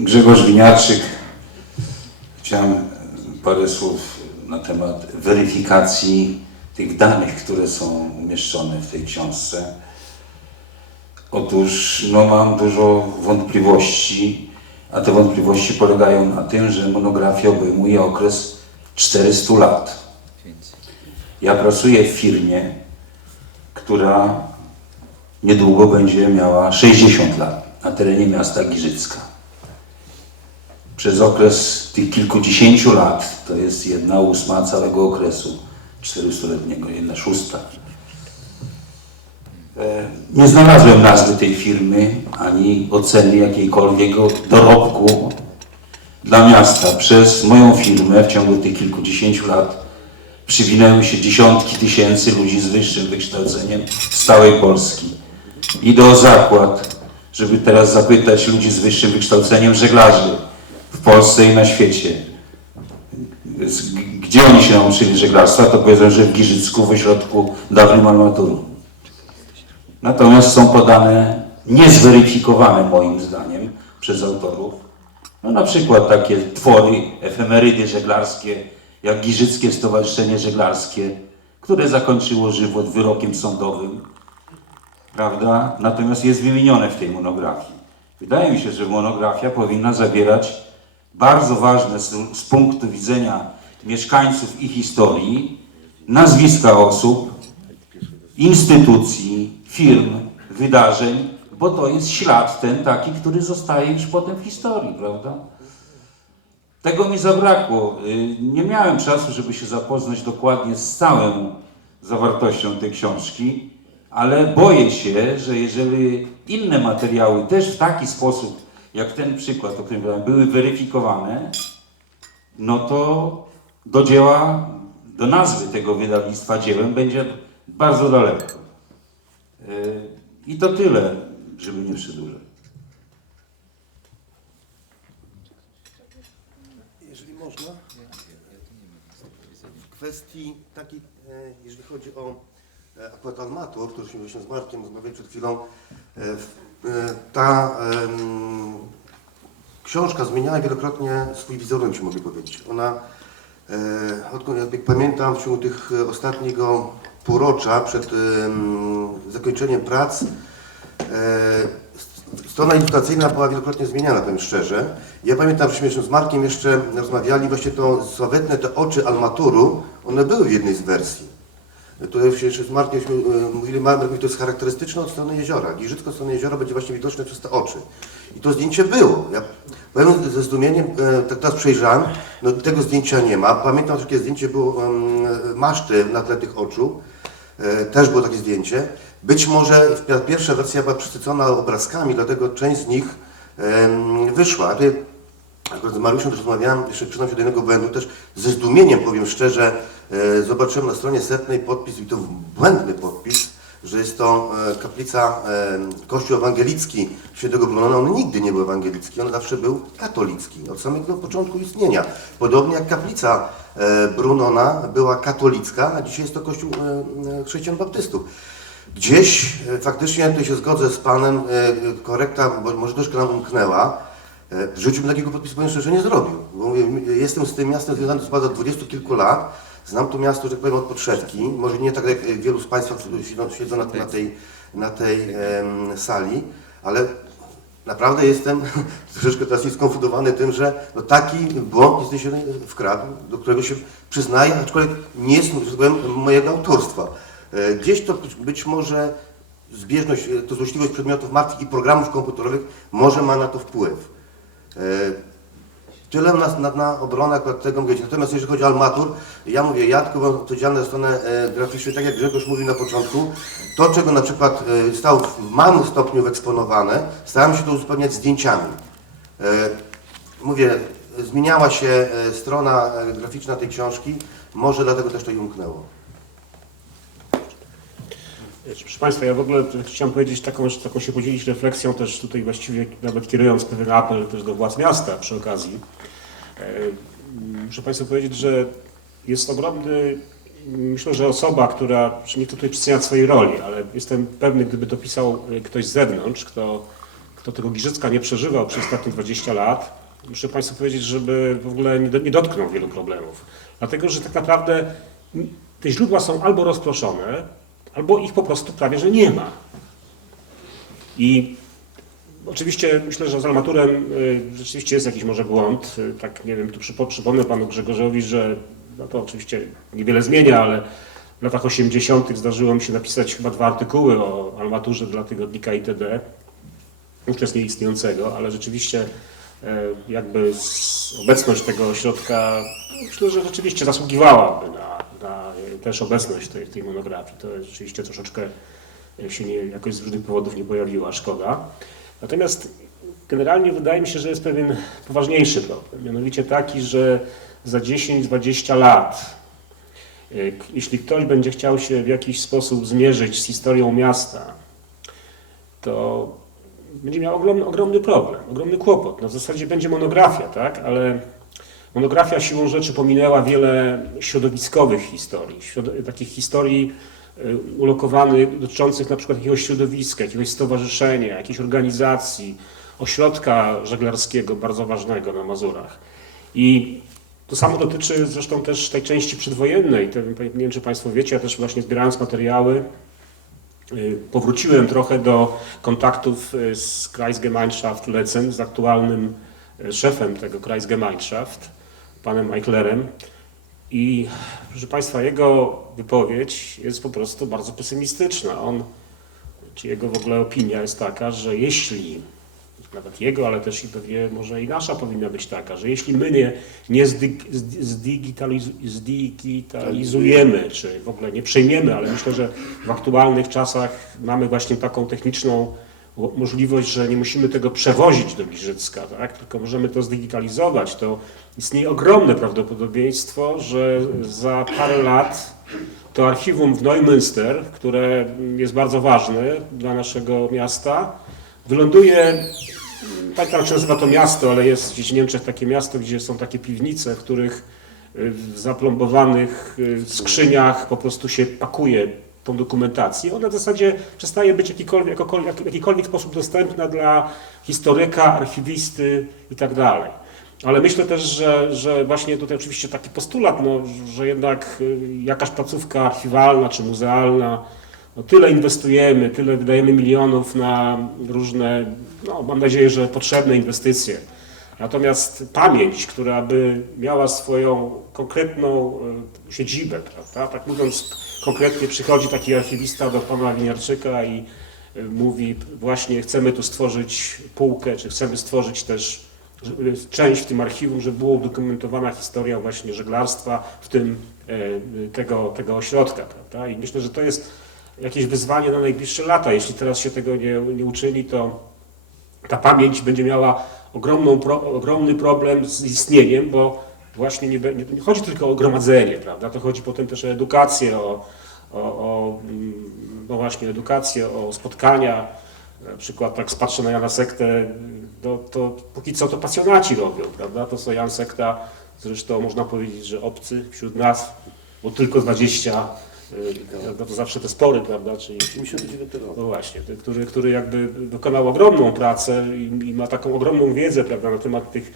Grzegorz Winiarczyk. Chciałem parę słów na temat weryfikacji tych danych, które są umieszczone w tej książce. Otóż no, mam dużo wątpliwości, a te wątpliwości polegają na tym, że monografia obejmuje okres 400 lat. Ja pracuję w firmie, która niedługo będzie miała 60 lat na terenie miasta Giżycka. Przez okres tych kilkudziesięciu lat, to jest jedna ósma całego okresu 400-letniego, jedna szósta. E, Nie znalazłem nazwy tej firmy, ani oceny jakiejkolwiek dorobku dla miasta. Przez moją firmę w ciągu tych kilkudziesięciu lat przywinęły się dziesiątki tysięcy ludzi z wyższym wykształceniem z całej Polski. Idę o zakład, żeby teraz zapytać ludzi z wyższym wykształceniem żeglarzy w Polsce i na świecie. Gdzie oni się nauczyli żeglarstwa, to powiedzą, że w Giżycku, w ośrodku dawnym Almaturu. Natomiast są podane niezweryfikowane moim zdaniem przez autorów. No na przykład takie twory, efemerydy żeglarskie, jak Giżyckie Stowarzyszenie Żeglarskie, które zakończyło żywot wyrokiem sądowym, prawda? Natomiast jest wymienione w tej monografii. Wydaje mi się, że monografia powinna zawierać bardzo ważne z, z punktu widzenia mieszkańców i historii nazwiska osób, instytucji, firm, wydarzeń, bo to jest ślad ten taki, który zostaje już potem w historii, prawda? Tego mi zabrakło. Y, Nie miałem czasu, żeby się zapoznać dokładnie z całą zawartością tej książki, ale boję się, że jeżeli inne materiały też w taki sposób, jak ten przykład, o którym mówiłem, były weryfikowane, no to do dzieła, do nazwy tego wydawnictwa dziełem będzie bardzo daleko. Y, I to tyle, żeby nie przedłużać. Jeżeli można, w kwestii takiej, e, jeżeli chodzi o e, akurat Almatur, któryśmy z Markiem rozmawiali przed chwilą, e, e, ta em, książka zmieniała wielokrotnie swój wizerunek, się mogę powiedzieć. Ona, e, odkąd jak pamiętam, w ciągu tych e, ostatniego półrocza przed em, zakończeniem prac, e, Strona ilustracyjna była wielokrotnie zmieniana, powiem szczerze. Ja pamiętam, jeszcze z Markiem jeszcze rozmawiali, właśnie to sławetne te oczy Almaturu, one były w jednej z wersji. Tutaj się jeszcze z e, mówili, mówi, to jest charakterystyczne od strony jeziora. Giżycko od strony jeziora będzie właśnie widoczne przez te oczy. I to zdjęcie było. Ja powiem ze zdumieniem, e, tak teraz przejrzałem, no tego zdjęcia nie ma. Pamiętam, że takie zdjęcie było em, maszty na tle tych oczu. E, Też było takie zdjęcie. Być może pierwsza wersja była przesycona obrazkami, dlatego część z nich em, wyszła. Ja Akurat z Mariuszem też rozmawiałem, jeszcze przyznam się do jednego błędu, też ze zdumieniem powiem szczerze, e, zobaczyłem na stronie setnej podpis, i to błędny podpis, że jest to e, kaplica, e, kościół ewangelicki świętego Brunona. On nigdy nie był ewangelicki, on zawsze był katolicki, od samego początku istnienia. Podobnie jak kaplica e, Brunona była katolicka, a dzisiaj jest to kościół e, e, chrześcijan baptystów. Gdzieś e, faktycznie, tutaj się zgodzę z Panem, e, korekta, bo może troszkę nam umknęła, E, W życiu takiego podpisu powiem szczerze nie zrobił. Bo jestem z tym miastem związany od dwudziestu kilku lat. Znam to miasto, że tak powiem, od podszewki. Może nie tak jak e, wielu z Państwa, którzy siedzą, na, na tej, na tej em, sali, ale naprawdę jestem troszeczkę teraz skonfundowany tym, że no, taki błąd niestety się wkradł, do którego się przyznaję, aczkolwiek nie jest, tak powiem, mojego autorstwa. E, Gdzieś to być- może zbieżność, e, to złośliwość przedmiotów martwych i programów komputerowych może ma na to wpływ. Tyle na, na, na obronę akurat tego mówić. Natomiast jeżeli chodzi o Almatur, ja mówię, ja tylko mam odpowiedzialny za stronę e, graficzną, tak jak Grzegorz mówił na początku, to czego na przykład e, zostało w małym stopniu wyeksponowane, starałem się to uzupełniać zdjęciami. E, mówię, zmieniała się e, strona e, graficzna tej książki, może dlatego też to jej umknęło. Proszę Państwa, ja w ogóle chciałem powiedzieć taką, taką się podzielić refleksją też tutaj właściwie nawet kierując pewien apel też do władz miasta przy okazji. E, Muszę Państwu powiedzieć, że jest ogromny, myślę, że osoba, która, nie tutaj przeceniać swojej roli, ale jestem pewny, gdyby to pisał e, ktoś z zewnątrz, kto, kto tego Giżycka nie przeżywał przez ostatnie 20 lat, muszę Państwu powiedzieć, żeby w ogóle nie, nie dotknął wielu problemów. Dlatego, że tak naprawdę te źródła są albo rozproszone, albo ich po prostu prawie, że nie ma. I oczywiście myślę, że z armaturem y, rzeczywiście jest jakiś może błąd. Y, Tak nie wiem, tu przypo, przypomnę panu Grzegorzowi, że no to oczywiście niewiele zmienia, ale w latach 80. zdarzyło mi się napisać chyba dwa artykuły o armaturze dla tygodnika ITD, wówczas nieistniejącego, ale rzeczywiście e, jakby obecność tego ośrodka myślę, że rzeczywiście zasługiwałaby na, na e, też obecność tej, tej monografii. To rzeczywiście troszeczkę e, się nie, jakoś z różnych powodów nie pojawiła, szkoda. Natomiast generalnie wydaje mi się, że jest pewien poważniejszy problem, mianowicie taki, że za 10-20 lat, e, jeśli ktoś będzie chciał się w jakiś sposób zmierzyć z historią miasta, to będzie miał ogromny, ogromny problem, ogromny kłopot. W zasadzie będzie monografia, tak? Ale monografia siłą rzeczy pominęła wiele środowiskowych historii, takich historii y, ulokowanych, dotyczących na przykład jakiegoś środowiska, jakiegoś stowarzyszenia, jakiejś organizacji, ośrodka żeglarskiego bardzo ważnego na Mazurach. I to samo dotyczy zresztą też tej części przedwojennej. Nie wiem, czy Państwo wiecie, ja też właśnie zbierając materiały, y, powróciłem trochę do kontaktów y, z Kreisgemeinschaft Lecen, z aktualnym szefem tego Kreisgemeinschaft, panem Eichlerem. I proszę Państwa, jego wypowiedź jest po prostu bardzo pesymistyczna. On, czy jego w ogóle opinia jest taka, że jeśli nawet jego, ale też i pewnie może i nasza powinna być taka, że jeśli my nie, nie zdig, zdi- zdigitaliz, zdigitalizujemy, czy w ogóle nie przejmiemy, ale myślę, że w aktualnych czasach mamy właśnie taką techniczną możliwość, że nie musimy tego przewozić do Giżycka, tak? tylko możemy to zdigitalizować, to istnieje ogromne prawdopodobieństwo, że za parę lat to archiwum w Neumünster, które jest bardzo ważne dla naszego miasta, wyląduje jak się nazywa to miasto, ale jest gdzieś w Niemczech takie miasto, gdzie są takie piwnice, w których y, w zaplombowanych y, skrzyniach po prostu się pakuje tą dokumentację. Ona w zasadzie przestaje być jakikolwiek, jakokolwiek, w jakikolwiek sposób dostępna dla historyka, archiwisty i tak. Ale myślę też, że, że właśnie tutaj oczywiście taki postulat, no, że jednak y, jakaś placówka archiwalna czy muzealna no, tyle inwestujemy, tyle wydajemy milionów na różne, no, mam nadzieję, że potrzebne inwestycje. Natomiast pamięć, która by miała swoją konkretną e, siedzibę, prawda? Tak mówiąc konkretnie, przychodzi taki archiwista do pana Winiarczyka i e, mówi właśnie chcemy tu stworzyć półkę, czy chcemy stworzyć też część w tym archiwum, żeby była udokumentowana historia właśnie żeglarstwa, w tym e, tego, tego ośrodka, prawda? I myślę, że to jest jakieś wyzwanie na najbliższe lata. Jeśli teraz się tego nie, nie uczyni, to ta pamięć będzie miała ogromną, pro, ogromny problem z istnieniem, bo właśnie nie, nie, nie chodzi tylko o gromadzenie, prawda? To chodzi potem też o edukację, o, o, o no właśnie edukację, o spotkania. Na przykład tak patrzę na Jana Sektę, to, to póki co to pasjonaci robią, prawda? To co Jan Sekta, zresztą można powiedzieć, że obcy wśród nas, bo tylko 20, y, no to zawsze te spory, prawda? Czyli 79 rok. no właśnie, który, który jakby wykonał ogromną pracę i, i ma taką ogromną wiedzę prawda, na temat tych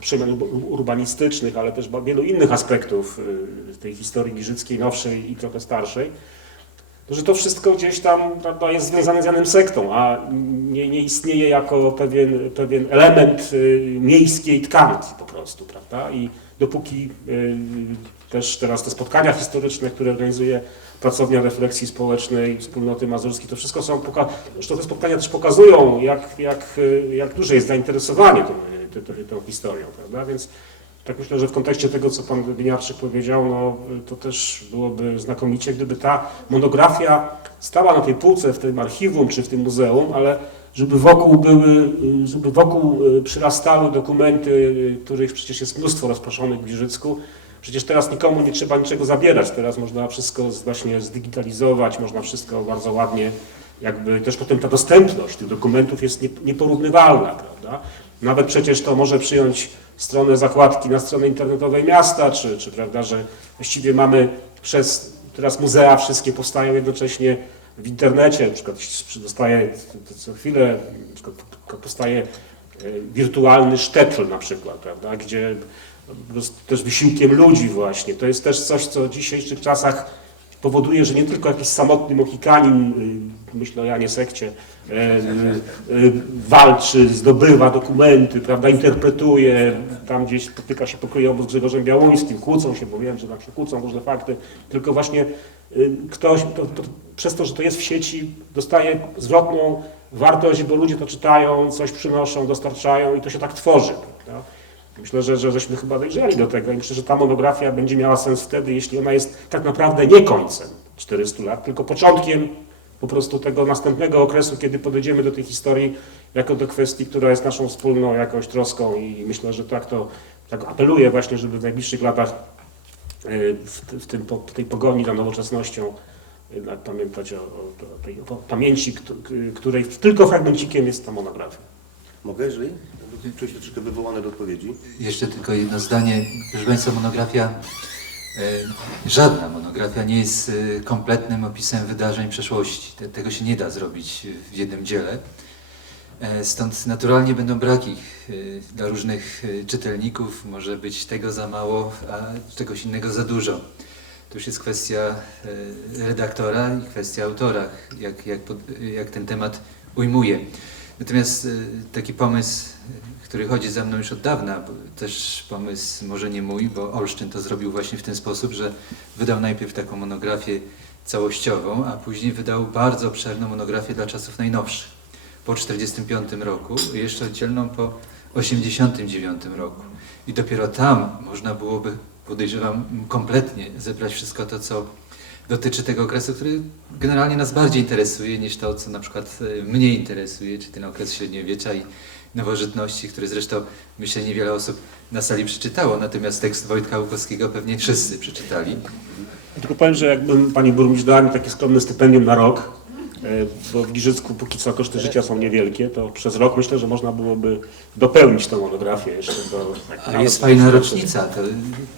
przemian ur- urbanistycznych, ale też wielu innych aspektów y, tej historii giżyckiej, nowszej i trochę starszej, to że to wszystko gdzieś tam prawda, jest związane z Janem Sektą, a nie, nie istnieje jako pewien, pewien element y, miejskiej tkanki po prostu, prawda? I dopóki y, też teraz te spotkania historyczne, które organizuje Pracownia Refleksji Społecznej Wspólnoty Mazurskiej, to wszystko są, zresztą te spotkania też pokazują, jak, jak, y, jak duże jest zainteresowanie tą, tą, tą, tą historią, prawda? Więc tak myślę, że w kontekście tego, co pan Winiarczyk powiedział, no, to też byłoby znakomicie, gdyby ta monografia stała na tej półce w tym archiwum czy w tym muzeum, ale żeby wokół były, y, żeby wokół y, przyrastały dokumenty, y, których przecież jest mnóstwo rozproszonych w Giżycku. Przecież teraz nikomu nie trzeba niczego zabierać, teraz można wszystko właśnie zdigitalizować, można wszystko bardzo ładnie, jakby też potem ta dostępność tych dokumentów jest nie- nieporównywalna, prawda? Nawet przecież to może przyjąć stronę zakładki na stronie internetowej miasta, czy, czy prawda, że właściwie mamy przez teraz muzea wszystkie powstają jednocześnie w internecie, na przykład dostaje co chwilę, na przykład powstaje e, wirtualny sztetl na przykład, prawda, gdzie też wysiłkiem ludzi właśnie. To jest też coś, co w dzisiejszych czasach powoduje, że nie tylko jakiś samotny Mohikanin, y, myślę o Janie Sekcie, e, y, walczy, zdobywa dokumenty, prawda, interpretuje, tam gdzieś spotyka się pokryjowo z Grzegorzem Białońskim, kłócą się, bo wiem, że tam się kłócą różne fakty, tylko właśnie y, ktoś, to, to, przez to, że to jest w sieci, dostaje zwrotną wartość, bo ludzie to czytają, coś przynoszą, dostarczają i to się tak tworzy. Prawda? Myślę, że, że żeśmy chyba dojrzeli do tego i myślę, że ta monografia będzie miała sens wtedy, jeśli ona jest tak naprawdę nie końcem 400 lat, tylko początkiem po prostu tego następnego okresu, kiedy podejdziemy do tej historii jako do kwestii, która jest naszą wspólną jakąś troską i myślę, że tak to tak apeluję właśnie, żeby w najbliższych latach y, w, w, tym, tej pogoni za nowoczesnością y, pamiętać o, o, tej o pamięci, któ- której tylko fragmencikiem jest ta monografia. Mogę, jeżeli? Czuję się troszeczkę wywołany do odpowiedzi. Jeszcze tylko jedno zdanie. Proszę Państwa, monografia, e, żadna monografia nie jest e, kompletnym opisem wydarzeń przeszłości. Te, tego się nie da zrobić w jednym dziele. E, stąd naturalnie będą braki dla różnych czytelników. Może być tego za mało, a czegoś innego za dużo. To już jest kwestia redaktora i kwestia autora, jak, jak, jak ten temat ujmuje. Natomiast e, taki pomysł, e, który chodzi za mną już od dawna, też pomysł może nie mój, bo Olsztyn to zrobił właśnie w ten sposób, że wydał najpierw taką monografię całościową, a później wydał bardzo obszerną monografię dla czasów najnowszych. Po 1945 roku i jeszcze oddzielną po 1989 roku. I dopiero tam można byłoby, podejrzewam, kompletnie zebrać wszystko to, co dotyczy tego okresu, który generalnie nas bardziej interesuje niż to, co na przykład e, mnie interesuje, czy ten okres średniowiecza i nowożytności, który zresztą myślę niewiele osób na sali przeczytało, natomiast tekst Wojtka Łukowskiego pewnie wszyscy przeczytali. Tylko powiem, że jakbym pani burmistrz dała mi takie skromne stypendium na rok, bo w Giżycku póki co koszty życia są niewielkie, to przez rok myślę, że można byłoby dopełnić tę monografię jeszcze do... A jest fajna rocznica, to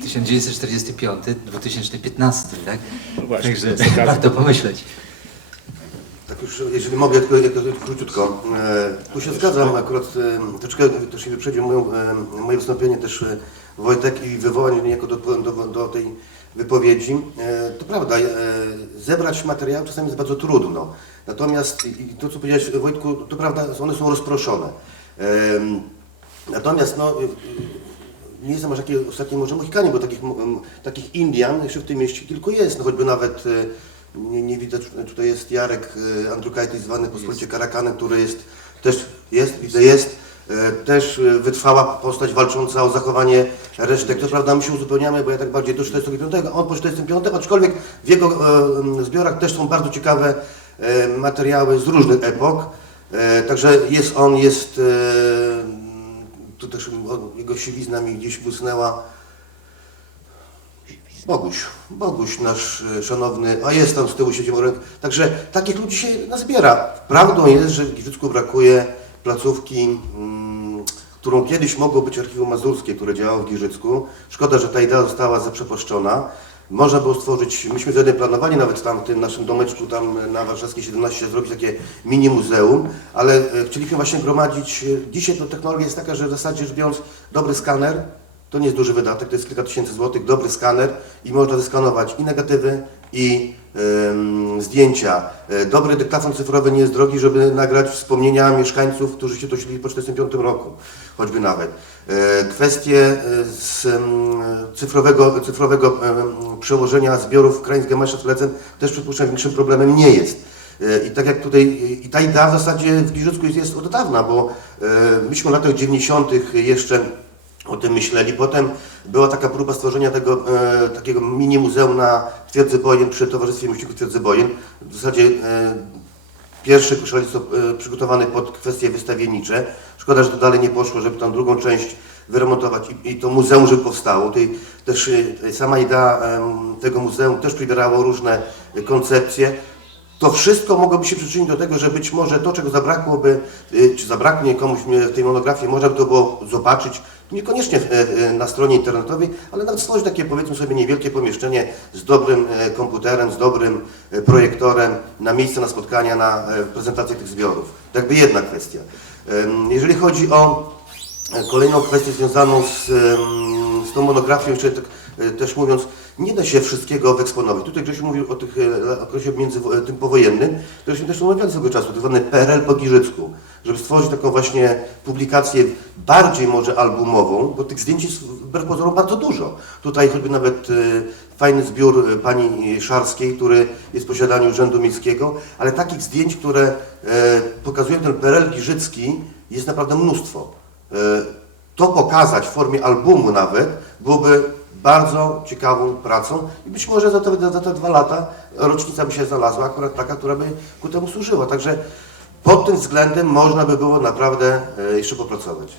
1945-2015, tak? No właśnie, Także warto pomyśleć. Tak już, jeżeli mogę, tylko, tylko króciutko. E, tu się zgadzam akurat, e, troszeczkę też się wyprzedził moją, e, moje wystąpienie też e, Wojtek i wywołanie niejako do, do, do tej wypowiedzi. E, to prawda, e, zebrać materiał czasami jest bardzo trudno. Natomiast to, co powiedziałeś Wojtku, to prawda, one są rozproszone. E, Natomiast no, y, y, nie jestem aż taki ostatni może Mohikanie, bo takich, takich Indian jeszcze w tym mieście kilku jest. No choćby nawet y, nie, nie widać, tutaj jest Jarek y, Andrukaitis zwany pospolicie Karakanem, który jest też jest, widzę jest, y, też wytrwała postać walcząca o zachowanie resztek. To prawda, my się uzupełniamy, bo ja tak bardziej do 45, a on po 45, aczkolwiek w jego e, zbiorach też są bardzo ciekawe e, materiały z różnych epok. E, Także jest on, jest, e, tu też jego siwizna mi gdzieś błysnęła. Boguś, Boguś nasz e, szanowny, a jest tam z tyłu siedzi Morek. Także takich ludzi się nazbiera. Prawdą jest, że w Giżycku brakuje placówki, mm, którą kiedyś mogło być Archiwum Mazurskie, które działało w Giżycku. Szkoda, że ta idea została zaprzeposzczona. Można było stworzyć, myśmy wtedy planowali nawet tam w tym naszym domeczku tam na Warszawskiej 17 zrobić takie mini muzeum, ale e, chcieliśmy właśnie gromadzić, e, dzisiaj to technologia jest taka, że w zasadzie rzecz biorąc dobry skaner, to nie jest duży wydatek, to jest kilka tysięcy złotych, dobry skaner i można zeskanować i negatywy, i zdjęcia. E, Dobry dyktafon cyfrowy nie jest drogi, żeby nagrać wspomnienia mieszkańców, którzy się toczyli po 1945 roku, choćby nawet. E, Kwestie e, z cyfrowego, cyfrowego przełożenia zbiorów krańsk Gemesza Lecen też przypuszczam większym problemem nie jest. I tak jak tutaj, i ta idea w zasadzie w Giżycku jest, jest od dawna, bo myśmy w latach 90. jeszcze o tym myśleli. Potem była taka próba stworzenia tego e, takiego mini muzeum na Twierdzy Bojen przy Towarzystwie Myślików Twierdzy Bojen. W zasadzie e, pierwszy koszalic to e, przygotowany pod kwestie wystawiennicze. Szkoda, że to dalej nie poszło, żeby tą drugą część wyremontować i, i to muzeum, żeby powstało. Też e, sama idea em, tego muzeum też przybierała różne e, koncepcje. To wszystko mogłoby się przyczynić do tego, że być może to, czego zabrakłoby, y, czy zabraknie komuś w tej monografii, można by to było zobaczyć, niekoniecznie w- e, na stronie internetowej, ale nawet stworzyć takie, powiedzmy sobie, niewielkie pomieszczenie z dobrym e, komputerem, z dobrym e, projektorem, na miejsce na spotkania, na e, prezentację tych zbiorów. To jakby jedna kwestia. Jeżeli chodzi o e, kolejną kwestię związaną z, z tą monografią, jeszcze tak e, też mówiąc, nie da się wszystkiego wyeksponować. Tutaj Grzesiu mówił o tych e, okresie między, tym powojennym, któreśmy też omawiali swego czasu, tak zwany PRL po Giżycku, żeby stworzyć taką właśnie publikację bardziej może albumową, bo tych zdjęć jest wbrew pozorom bardzo dużo. Tutaj choćby nawet e, fajny zbiór e, pani Szarskiej, który jest w posiadaniu Urzędu Miejskiego, ale takich zdjęć, które e, pokazują ten PRL Giżycki jest naprawdę mnóstwo. E, to pokazać w formie albumu nawet byłoby bardzo ciekawą pracą i być może za te, za te dwa lata rocznica by się znalazła, akurat taka, która by ku temu służyła. Także pod tym względem można by było naprawdę e, jeszcze popracować.